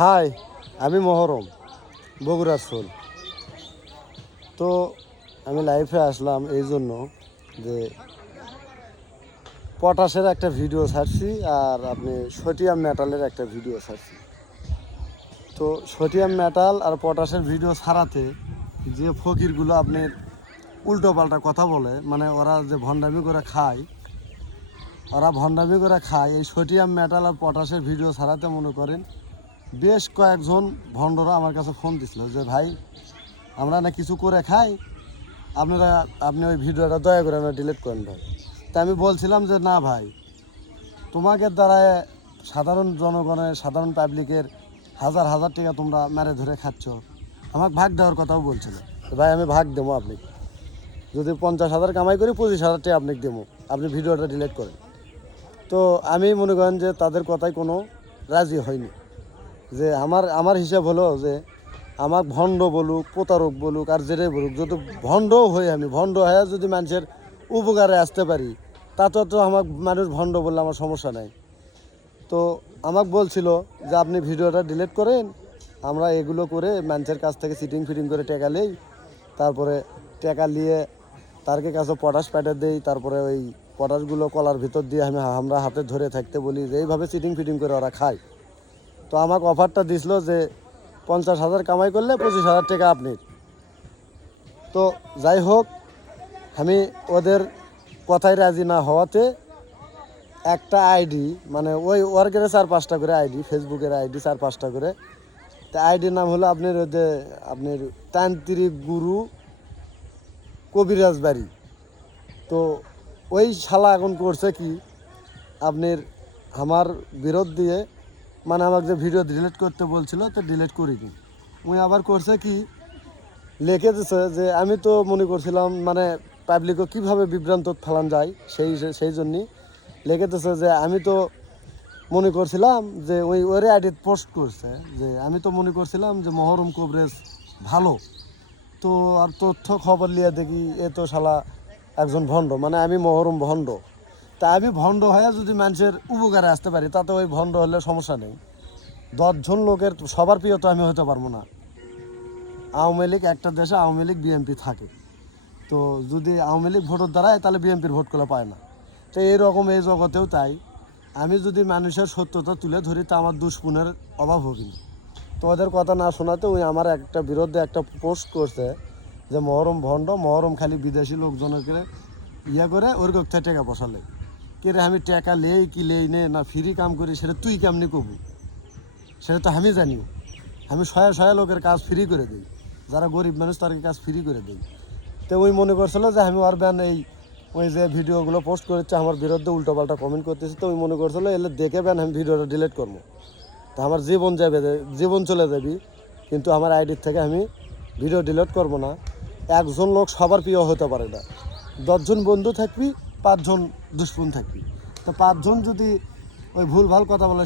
High, আমি মহরম, বগুড়ার soul. তো আমি লাইভে আসলাম এই জন্য যে পটাশের একটা ভিডিও ছাড়ছি আর আপনি সোডিয়াম মেটালের একটা ভিডিও ছাড়ছি। তো সোডিয়াম মেটাল আর পটাশের ভিডিও ছাড়াতে যে ফকিরগুলো আপনার উল্টো পাল্টা কথা বলে, মানে ওরা যে ভণ্ডামি করে খায়, এই সোডিয়াম মেটাল আর পটাশের ভিডিও ছাড়াতে মনে করেন বেশ কয়েকজন ভণ্ডরা আমার কাছে ফোন দিছিল যে ভাই আমরা না কিছু করে খাই, আপনি ওই ভিডিওটা দয়া করে না ডিলিট করেন ভাই। তা আমি বলছিলাম যে না ভাই, তোমাকে দ্বারা সাধারণ জনগণের, সাধারণ পাবলিকের হাজার হাজার টাকা তোমরা মেরে ধরে খাচ্ছ, আমাকে ভাগ দেওয়ার কথাও বলছিল। ভাই আমি ভাগ দেবো, আপনি যদি 50,000 কামাই করি 25,000 টাকা আপনাকে দেবো, আপনি ভিডিওটা ডিলিট করেন। তো আমি মনে করেন যে তাদের কথায় কোনো রাজি হয়নি। যে আমার হিসাব হলো যে আমার ভণ্ড বলুক, প্রতারক বলুক আর যেটাই বলুক, যদি ভণ্ডও হই, আমি ভণ্ড হয়ে যদি মানুষের উপকারে আসতে পারি, তাতে তো আমার মানুষ ভণ্ড বললে আমার সমস্যা নাই। তো আমাকে বলছিল যে আপনি ভিডিওটা ডিলিট করেন, আমরা এগুলো করে মানুষের কাছ থেকে সিটিং ফিটিং করে টাকা নেই, তারপরে টাকা নিয়ে তারকে কাছে পটাশ প্যাটের দেই, তারপরে ওই পটাশগুলো কলার ভিতর দিয়ে আমরা হাতে ধরে থাকতে বলি, যে এইভাবে সিটিং ফিটিং করে ওরা খায়। তো আমাকে অফারটা দিছিল যে 50,000 কামাই করলে 25,000 টাকা আপনি। তো যাই হোক, আমি ওদের কথায় রাজি না হওয়াতে একটা আইডি, মানে ওই ওয়ার্কের 4-5টা করে আইডি, ফেসবুকের আইডি 4-5টা করে, তা আইডির নাম হলো আপনার তান্ত্রিক গুরু কবিরাজ বাড়ি। তো ওই শালা এখন করছে কি, আপনার আমার বিরোধ দিয়ে, মানে আমাকে যে ভিডিও ডিলিট করতে বলছিল তো ডিলিট করিনি। উনি আবার করছে কি, লিখে দিছে যে আমি তো মনে করছিলাম মানে পাবলিকও কীভাবে বিভ্রান্ত ফেলান যায়, সেই জন্যই লিখে দিছে যে আমি তো মনে করছিলাম যে ওরে আইডি পোস্ট করছে যে আমি তো মনে করছিলাম যে মহরম কবরেজ ভালো, তো আর তথ্য খবর লিয়ে দেখি এ তো শালা একজন ভণ্ড, মানে আমি মহরম ভণ্ড। তা আমি ভণ্ড হয়ে যদি মানুষের উপকারে আসতে পারি, তাতে ওই ভণ্ড হলে সমস্যা নেই। 10 জন লোকের সবার প্রিয় তো আমি হতে পারবো না। আওয়ামী লীগ একটা দেশে, আওয়ামী লীগ বিএনপি থাকে, তো যদি আওয়ামী লীগ ভোটের দ্বারায় তাহলে বিএনপির ভোটগুলো পায় না। তো এইরকম এই জগতেও তাই, আমি যদি মানুষের সত্যতা তুলে ধরি তা আমার দুষ্গুণের অভাব হবে না। তো ওদের কথা না শোনাতে ওই আমার একটা বিরুদ্ধে একটা পোস্ট করছে যে মহরম ভণ্ড, মহরম খালি বিদেশি লোকজনকে করে ওর কোথায় টাকা বসালে কে রে, আমি টাকা লেই কি লেই নে না ফ্রি কাম করি, সেটা তুই কেমনি কবু, সেটা তো আমি জানি। আমি শয়ে লোকের কাজ ফ্রি করে দিই, যারা গরিব মানুষ তাদেরকে কাজ ফ্রি করে দিই। তো ওই মনে করছিল যে আমি আর ব্যান ওই যে ভিডিওগুলো পোস্ট করেছে আমার বিরুদ্ধে উল্টোপাল্টা কমেন্ট করতেছে, তো ওই মনে করছিল এলে দেখে ব্যান আমি ভিডিওটা ডিলিট করবো, তো আমার জীবন চলে যাবি, কিন্তু আমার আইডির থেকে আমি ভিডিও ডিলিট করব না। একজন লোক সবার প্রিয় হতে পারে না, 10 জন বন্ধু থাকবি, 5 জন দুশ্মন থাকবি। তো 5 জন যদি ওই ভুলভাল কথা বলে,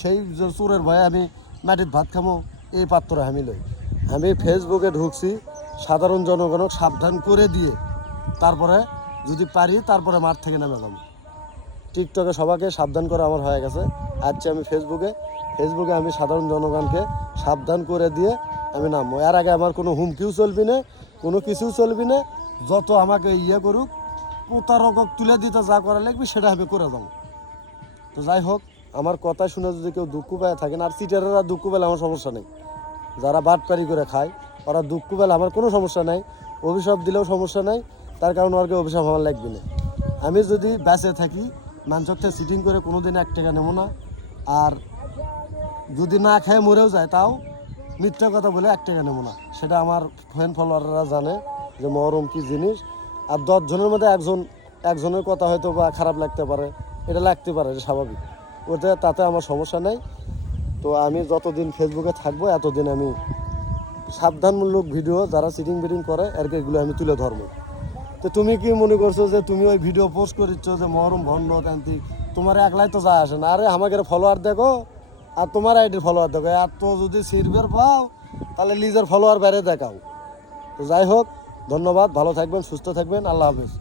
সেই চোরের ভয়ে আমি মাটির ভাত খামো, এই পাত্র আমি লই। আমি ফেসবুকে ঢুকছি সাধারণ জনগণক সাবধান করে দিয়ে তারপরে যদি পারি তারপরে মাঠ থেকে নেমে যাবো। টিকটকে সবাইকে সাবধান করা আমার হয়ে গেছে। আজকে আমি ফেসবুকে আমি সাধারণ জনগণকে সাবধান করে দিয়ে আমি নামবো। এর আগে আমার কোনো হুমকিও চলবি না, কোনো কিছুও চলবি না। যত আমাকে করুক, প্রতারক তুলে দিতে যা করা লাগবে সেটা আমি করে যাবো। তো যাই হোক, আমার কথা শুনে যদি কেউ দুঃখ পায় থাকেন, আর চিটারেরা দুঃখ পেলে আমার সমস্যা নেই, যারা বাটপারি করে খায় ওরা দুঃখ পেলে আমার কোনো সমস্যা নাই, অভিশাপ দিলেও সমস্যা নাই, তার কারণ ওরকে অভিশাপ আমার লাগবে না। আমি যদি বেঁচে থাকি মানুষের থেকে সিটিং করে কোনো দিন 1 টাকা নেবো না, আর যদি না খেয়ে মরেও যায় তাও মিথ্যা কথা বলে 1 টাকা নেবো না। সেটা আমার ফ্যান ফলোয়াররা জানে যে মহরম কী জিনিস। আর 10 জনের মধ্যে একজনের কথা হয়তো বা খারাপ লাগতে পারে, এটা লাগতে পারে, এটা স্বাভাবিক, তাতে আমার সমস্যা নেই। তো আমি যতদিন ফেসবুকে থাকবো এতদিন আমি সাবধানমূলক ভিডিও যারা সিটিং ফিটিং করে এগুলো আমি তুলে ধরবো। তো তুমি কি মনে করছো যে তুমি ওই ভিডিও পোস্ট করিচ্ছ যে মহরম ভণ্ড তান্ত্রিক, তোমার একলাই তো যা আসে না, আরে আমাকে ফলোয়ার দেখো আর তোমার আইডির ফলোয়ার দেখো, আর তো যদি সিরবের পাও তাহলে নিজের ফলোয়ার বাইরে দেখাও। তো যাই হোক, ধন্যবাদ, ভালো থাকবেন, সুস্থ থাকবেন, আল্লাহ হাফেজ।